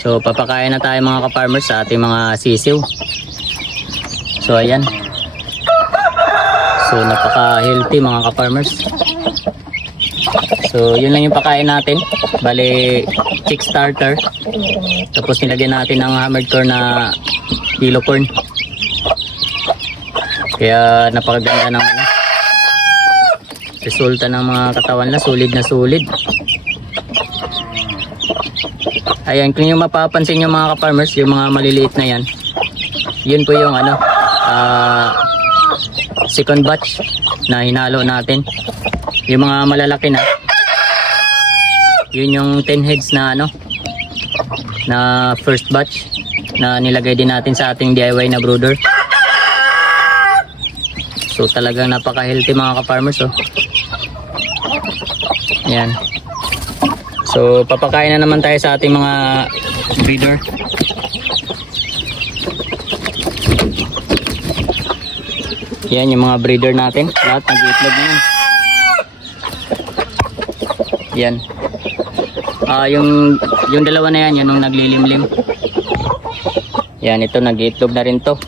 So papakain na tayo mga ka-farmers sa ating mga sisiw. So ayan. So napaka-healthy mga ka-farmers. So yun lang yung pakain natin. Bali chick starter. Tapos nilagyan natin ng hammered corn na kilo corn. Kaya napakaganda ng ano, resulta ng mga katawan na solid na solid. Ayan, kung yung mapapansin yung mga ka-farmers, yung mga maliliit na yan, yun po yung ano, ah, second batch na hinalo natin. Yung mga malalaki na, yun yung 10 heads na ano, na first batch na nilagay din natin sa ating DIY na brooder. So talagang napaka-healthy mga ka-farmers oh. Yan. So papakain na naman tayo sa ating mga breeder. Yan yung mga breeder natin. Lahat nag-iitlog na yan. Yan. Ah, yung yung dalawa na yan, yun yung naglilimlim. Yan, ito nag-iitlog na rin to.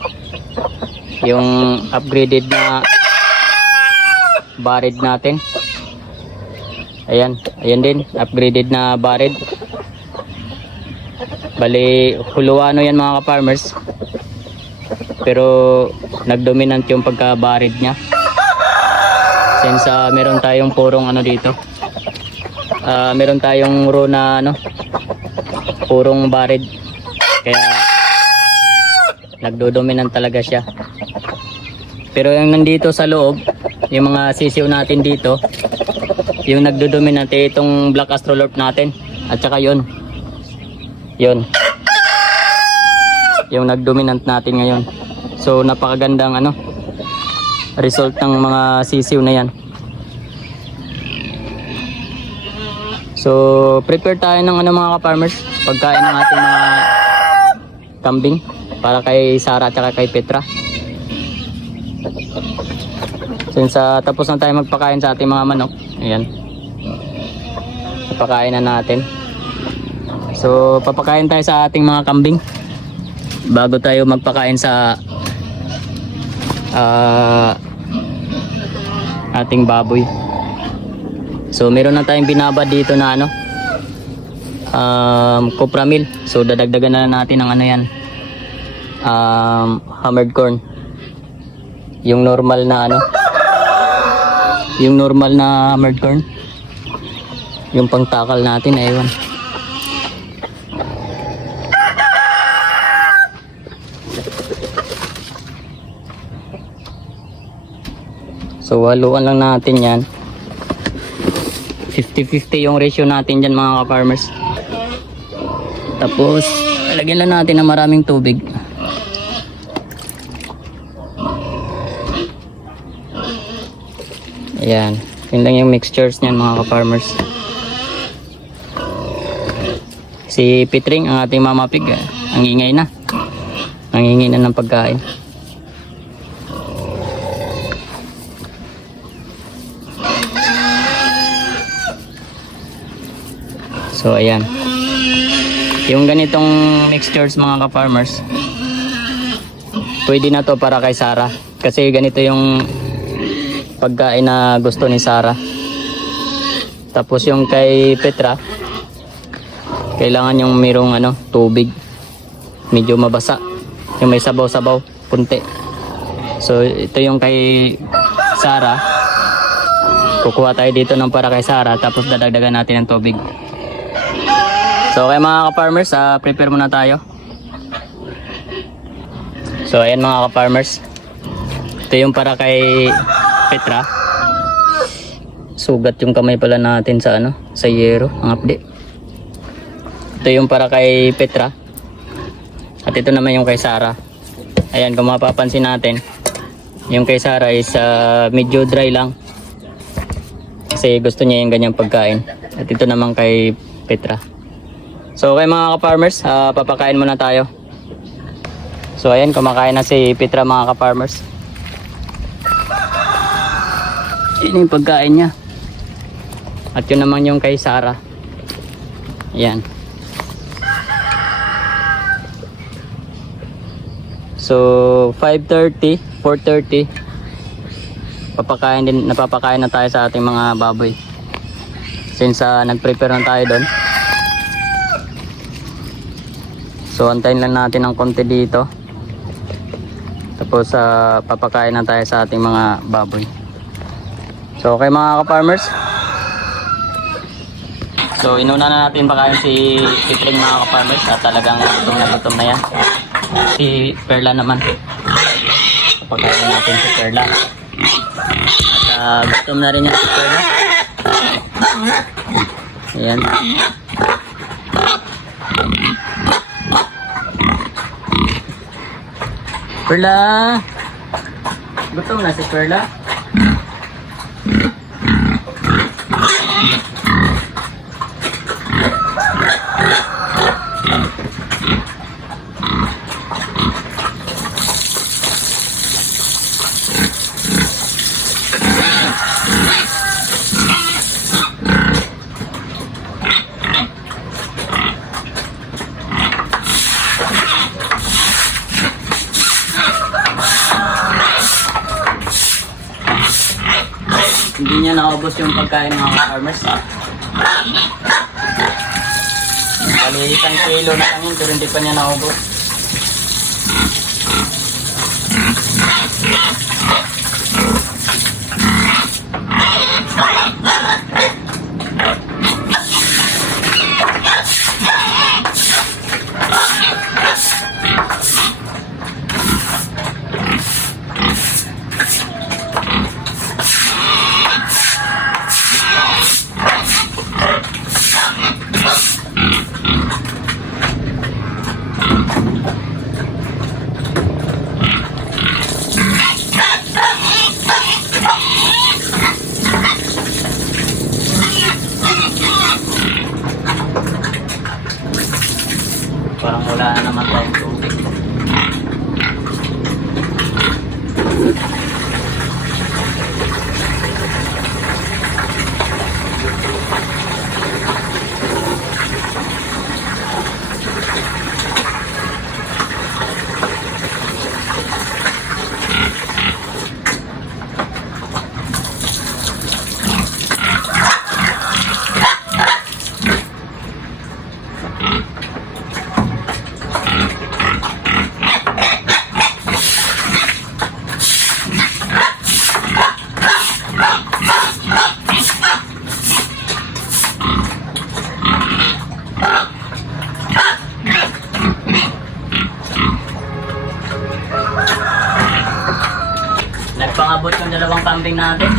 Yung upgraded na barid natin. Ayan, ayan din, upgraded na barid. Bali, huluano yan mga ka-farmers. Pero nagdominant yung pagka-barid niya. Since ah, meron tayong purong ano dito. Ah, meron tayong row na ano, purong barid. Kaya nagdo-dominant talaga siya. Pero yung nandito sa loob, yung mga sisiw natin dito, yung nagdo-dominant eh, itong black astrolorp natin. At saka yun. Yun. Yung nagdominant natin ngayon. So napakagandang ano result ng mga sisiw na yan. So prepare tayo ng ano mga ka-farmers pagkain ng ating mga kambing para kay Sara at saka kay Petra. Since ah, tapos na tayo magpakain sa ating mga manok. Ayan. Papakain na natin. So, papakain tayo sa ating mga kambing. Bago tayo magpakain sa ah, ating baboy. So, meron na tayong binabad dito na ano um, copra meal. So, dadagdagan na natin ng ano yan um, hammered corn. Yung normal na ano yung normal na hammered corn yung pangtakal natin ewan so haluan lang natin yan 50-50 yung ratio natin dyan mga ka-farmers tapos lagyan lang natin ng maraming tubig Ayan. Yun lang yung mixtures niyan mga ka-farmers. Si Pitring, ang ating mama pig, ah, ang ingay na. Ang ingay na ng pagkain. So ayan. Yung ganitong mixtures mga ka-farmers, pwede na to para kay Sarah. Kasi ganito yung pagkain na gusto ni Sarah. Tapos yung kay Petra, kailangan yung mayroong ano, tubig. Medyo mabasa. Yung may sabaw-sabaw, punti. So ito yung kay Sarah. Kukuha tayo dito ng para kay Sarah tapos dadagdagan natin ng tubig. So kaya mga ka-farmers, ah, prepare muna tayo. So ayan mga ka-farmers. Ito yung para kay Petra. Sugat yung kamay pala natin sa ano, sa yero, ang update. Ito yung para kay Petra. At ito naman yung kay Sarah. Ayan, kung mapapansin natin, yung kay Sarah is ah, medyo dry lang. Kasi gusto niya yung ganyang pagkain. At ito naman kay Petra. So, kay mga ka-farmers, ah, papakain muna tayo. So, ayan, kumakain na si Petra mga ka-farmers. Yun yung pagkain niya. At yun naman yung kay Sarah. Ayan. So 5:30, 4:30 papakain din napapakain na tayo sa ating mga baboy. Since ah, nag-prepare na tayo doon. So antayin lang natin ng konti dito. Tapos ah, papakain na tayo sa ating mga baboy. So okay mga ka-farmers. So inuna na natin pakain si Pitring mga ka-farmers at talagang gutom na gutom na yan. Si Perla naman. Papakain natin si Perla. At ah, gutom na rin yan si Perla. Ayan. Perla! Gutom na si Perla. Niya naubos yung pagkain ng mga farmers. Bali, isang kilo na lang yun, pero hindi pa niya naubos. Parang wala na naman tayong tubig. Nagpangabot yung dalawang kambing natin.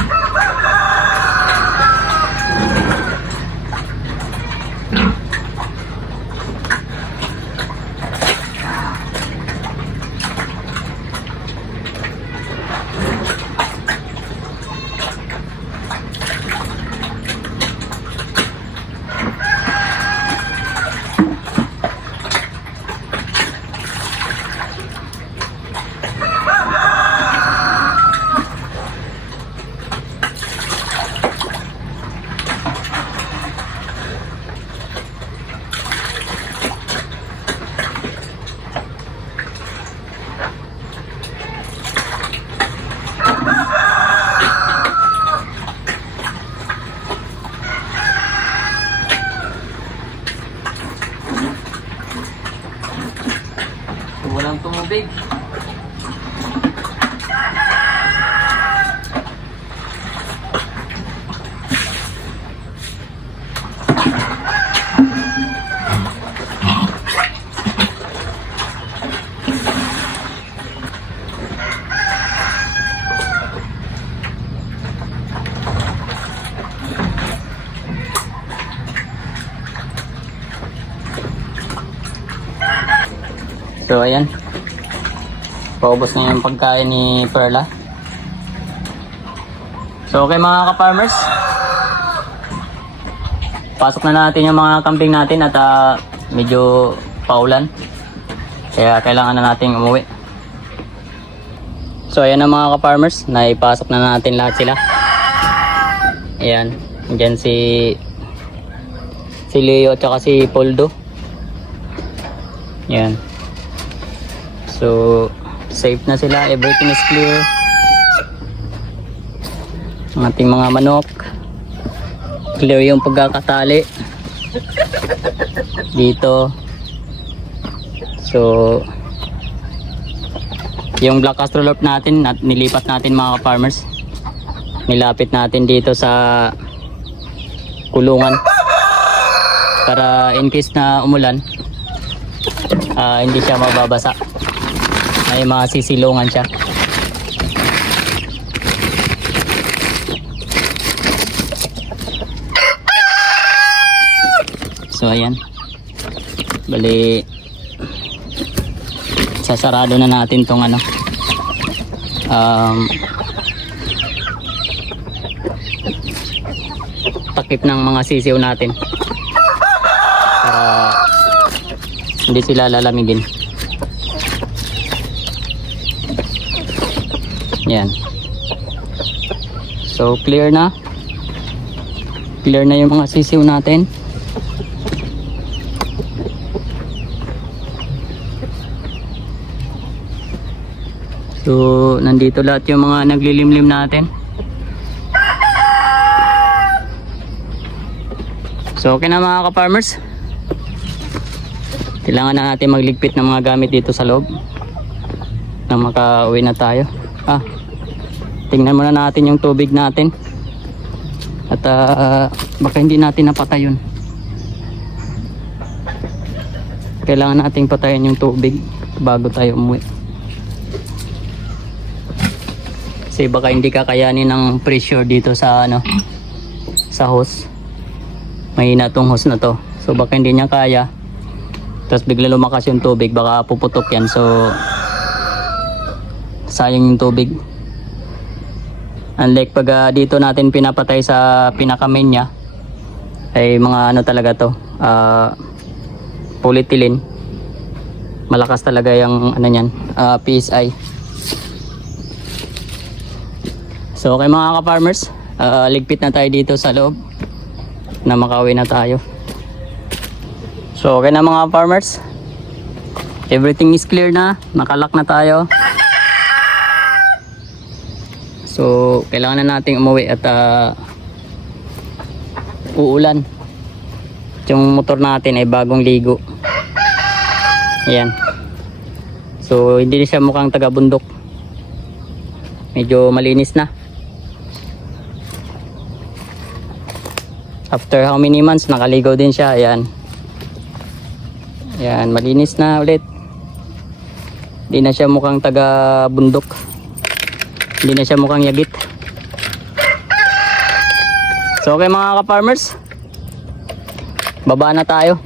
Walang tubig. So ayan. Paubos na yung pagkain ni Perla. So okay mga ka-farmers. Pasok na natin yung mga kambing natin at ah, medyo paulan. Kaya kailangan na nating umuwi. So ayan na mga ka-farmers. Naipasok na natin lahat sila. Ayan. Diyan si si Leo at saka si Poldo. Yan. So, Safe na sila. Everything is clear. Ang ating mga manok. Clear yung pagkakatali. Dito. So, yung black astrolop natin, nat nilipat natin mga farmers. Nilapit natin dito sa kulungan. Para in case na umulan, ah, hindi siya mababasa. May masisilungan siya. So ayan. Bali sasarado na natin tong ano. Um, takip ng mga sisiw natin. Para hindi sila lalamigin. Yan. So clear na. Clear na yung mga sisiw natin. So, nandito lahat yung mga naglilimlim natin. So, okay na mga ka-farmers. Kailangan na natin magligpit ng mga gamit dito sa loob. Na makauwi na tayo. Ah, tingnan muna natin yung tubig natin. At ah, baka hindi natin napatay yun. Kailangan nating patayin yung tubig bago tayo umuwi. Kasi baka hindi kakayanin ng pressure dito sa ano sa hose. Mahina tong hose na to. So baka hindi niya kaya. Tapos bigla lumakas yung tubig, baka puputok yan. So sayang yung tubig. Unlike pag ah, dito natin pinapatay sa pinaka-main niya, ay mga ano talaga to, ah polyethylene. Malakas talaga yung ano niyan, ah, PSI. So okay mga ka-farmers, ah, ligpit na tayo dito sa loob na makauwi na tayo. So okay na mga farmers. Everything is clear na, nakalak na tayo. So kailangan na nating umuwi at ah, uulan. Yung motor natin ay bagong ligo. Ayan. So hindi siya mukhang taga bundok. Medyo malinis na. After how many months, nakaligaw din siya. Ayan. Ayan, malinis na ulit. Hindi na siya mukhang taga bundok. Hindi na siya mukhang yagit. So okay mga ka-farmers. Baba na tayo.